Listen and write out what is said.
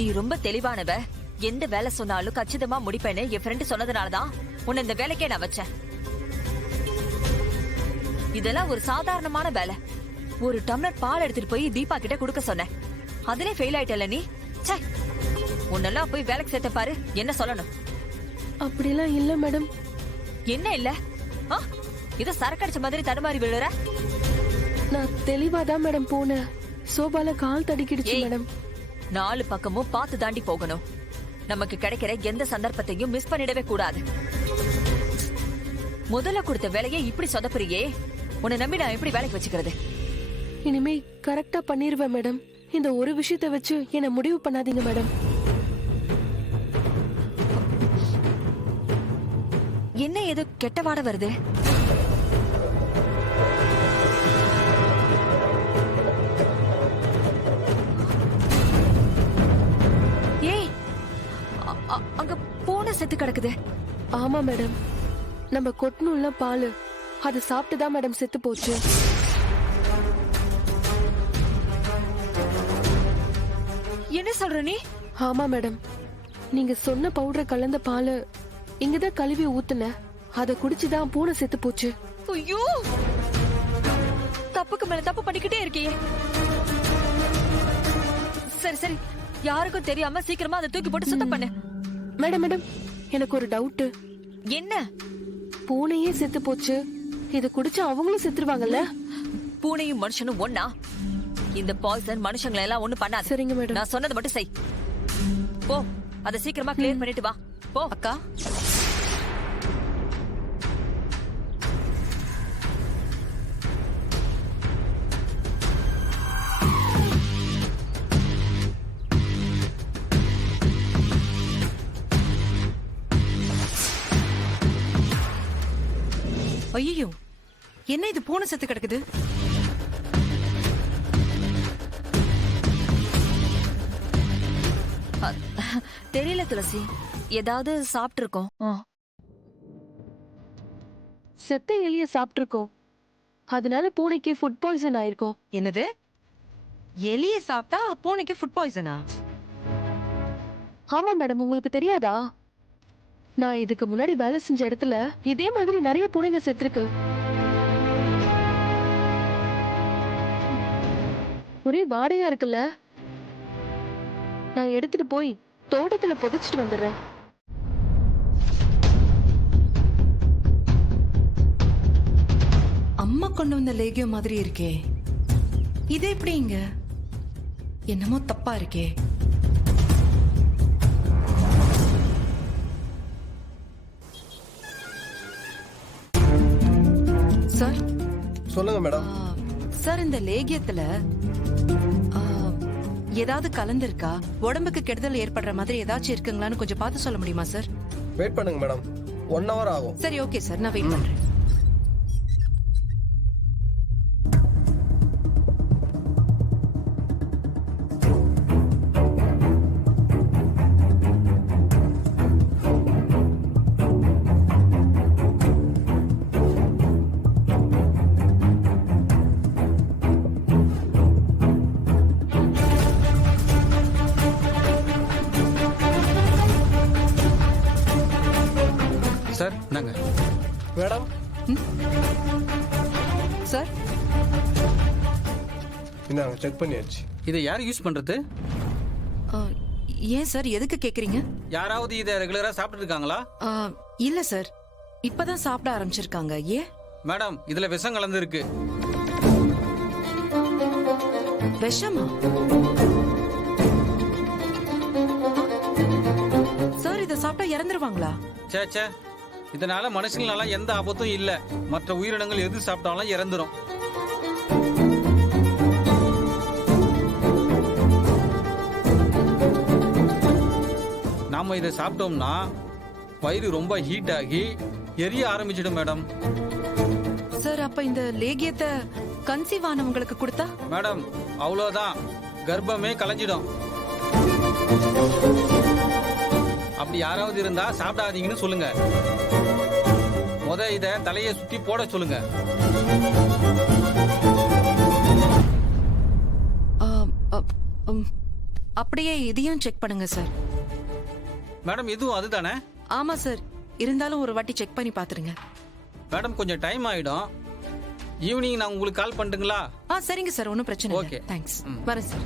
நீ ரொம்ப தெளிவானவ. எந்த வேலை சொன்னாலும் கச்சிதமா முடிப்பேன்னு என் ஃப்ரெண்டு சொன்னதுனாலதான் உன்னை இந்த வேலைக்கே நான் வச்சேன். இதெல்லாம் ஒரு சாதாரணமான வேலை. ஒரு டம்ளர் பால் எடுத்துட்டு போய் தீபா கிட்ட குடுக்க சொன்னேன். அதிலே ஃபெயில் ஆயிட்டல நீ. ச்சே, உன்னெல்லாம் போய் வேலைக்கு சேர்த்த பாரு. என்ன சொல்லணும்? அப்படிலாம் இல்ல மேடம். என்ன இல்ல? இத சரக்கடிச்ச மாதிரி தடுமாறி விழுற. நான் தெளிவாதான் மேடம் போனேன். சோபால கால் தடிக்கிடுச்சு மேடம். 4 பக்கமும் பார்த்து தாண்டி போகணும். நமக்கு கிடைக்கிற எந்த சந்தர்ப்பத்தையும் மிஸ் பண்ணிடவே கூடாது. முதல்ல கொடுத்த வேலையை இப்படி சொதப்புறியே, உன்னை நம்பி நான் எப்படி வேலைக்கு வச்சுக்கிறது? இனிமே கரெக்டா பண்ணிருவேன் மேடம். இந்த ஒரு விஷயத்த வச்சு என்ன முடிவு பண்ணாதீங்க மேடம். என்ன ஏதோ கெட்ட வாட வருது? ஏய், அங்க பூனை செத்து கிடக்குது. ஆமா மேடம், நம்ம கொட்டணும்ல பால், அது சாப்பிட்டுதான் மேடம் செத்து போச்சு. என்ன சொல்ற நீ? ஆமா மேடம், நீங்க சொன்ன பவுடர் கலந்த பால் இங்கதான் கழுவி ஊத்துன. அத குடிச்சுதான் பூனை செத்து போச்சு. ஐயோ, தப்புக்கு மேல தப்பு பண்ணிக்கிட்டே இருக்கியே. சரி சரி, யாருக்கும் தெரியாம சீக்கிரமா அதை தூக்கி போட்டு சுத்தம் பண்ணு. மேடம் மேடம், எனக்கு ஒரு டவுட். என்ன? பூனையே செத்து போச்சு, இத குடிச்சா அவங்களும் செத்துருவாங்கல்ல? பூனையும் மனுஷனும் ஒன்னா? இந்த பாய்சன் மனுஷங்களை எல்லாம் ஒண்ணு பண்ணாது. சரிங்க மேடம், நான் சொன்னது மட்டும் செய். போ, அதை சீக்கிரமா கிளியர் பண்ணிட்டு வா. போ. அக்கா, ஐயோ, என்ன இது பூனை செத்து கிடக்குது? தெரியல துளசி, ஏதாவது சாப்பிட்டு இருக்கோம். செத்த எலிய சாப்பிட்டு இருக்கோம், அதனால பூனைக்கு ஃபுட் பாய்சன் ஆயிருக்கும். என்னது? எலிய சாப்பிட்டா பூனைக்கு ஃபுட் பாய்சனா? ஆமா மேடம், உங்களுக்கு தெரியாதா? நான் இதுக்கு முன்னாடி வேலை செஞ்ச இடத்துல இதே மாதிரி நிறைய பூனைங்க செத்துருக்கு. ஒரே வாடையா இருக்குல்ல? நான் எடுத்துட்டு போய் தோட்டத்துல புதைச்சிட்டு வந்துடுறேன். அம்மா கொண்டு வந்த லேகியோ மாதிரி இருக்கே, இது எப்படிங்க? என்னமோ தப்பா இருக்கே. சார், சொல்லுங்க மேடம். சார், இந்த லேகியத்துல ஏதாவது கலந்திருக்கா? உடம்புக்கு கெடுதல் ஏற்படுற மாதிரி ஏதாச்சும் இருக்குங்களான்னு கொஞ்சம் பார்த்து சொல்ல முடியுமா சார்? வெயிட் பண்ணுங்க மேடம், 1 hour ஆகும். சரி, ஓகே சார், நான் வெயிட் பண்றேன். சார், நாங்க மேடம் சார், இந்தாங்க, செக் பண்ணியாச்சு. இதை யார் யூஸ் பண்றது? ஏன் சார், எதுக்கு கேக்குறீங்க? யாராவது இதை ரெகுலரா சாப்பிட்டு இருக்காங்களா? இல்ல சார், இப்பதான் சாப்பிட ஆரம்பிச்சிருக்காங்க. ஏன்? மேடம், இதுல விஷம் கலந்து இருக்கு. விஷமா? சார், இத சாப்பிட்டா இறந்துருவாங்களா? சே, இதனால மனுஷங்களால எந்த ஆபத்தும் இல்ல. மற்ற உயிரினங்கள் எது சாப்பிட்டாலும் இறந்துரும். நாம இதை சாப்பிட்டோம்னா வயிறு ரொம்ப ஹீட் ஆகி எரிய ஆரம்பிச்சிடும் மேடம். சார், அப்ப இந்த லேகியத்தை கன்சீவ் ஆனவங்களுக்கு கொடுத்தா? மேடம், அவ்வளவுதான், கர்ப்பமே கலைஞ்சிடும். அப்படி யாராவது இருந்தா சாப்பிடாதீங்கன்னு சொல்லுங்க. இத தலையை சுத்தி போட சொல்லுங்க. அப்படியே இதையும் செக் பண்ணுங்க சார். மேடம் இதுவும் அதுதானே? ஆமா சார், இருந்தாலும் ஒரு வாட்டி செக் பண்ணி பாத்துருங்க. மேடம் கொஞ்சம் டைம் ஆயிடும், ஈவினிங் நான் உங்களுக்கு கால் பண்ணட்டுங்களா? சரிங்க சார், ஒன்றும் பிரச்சனை இல்லை. Okay. தேங்க்ஸ். ம். வரேன் சார்.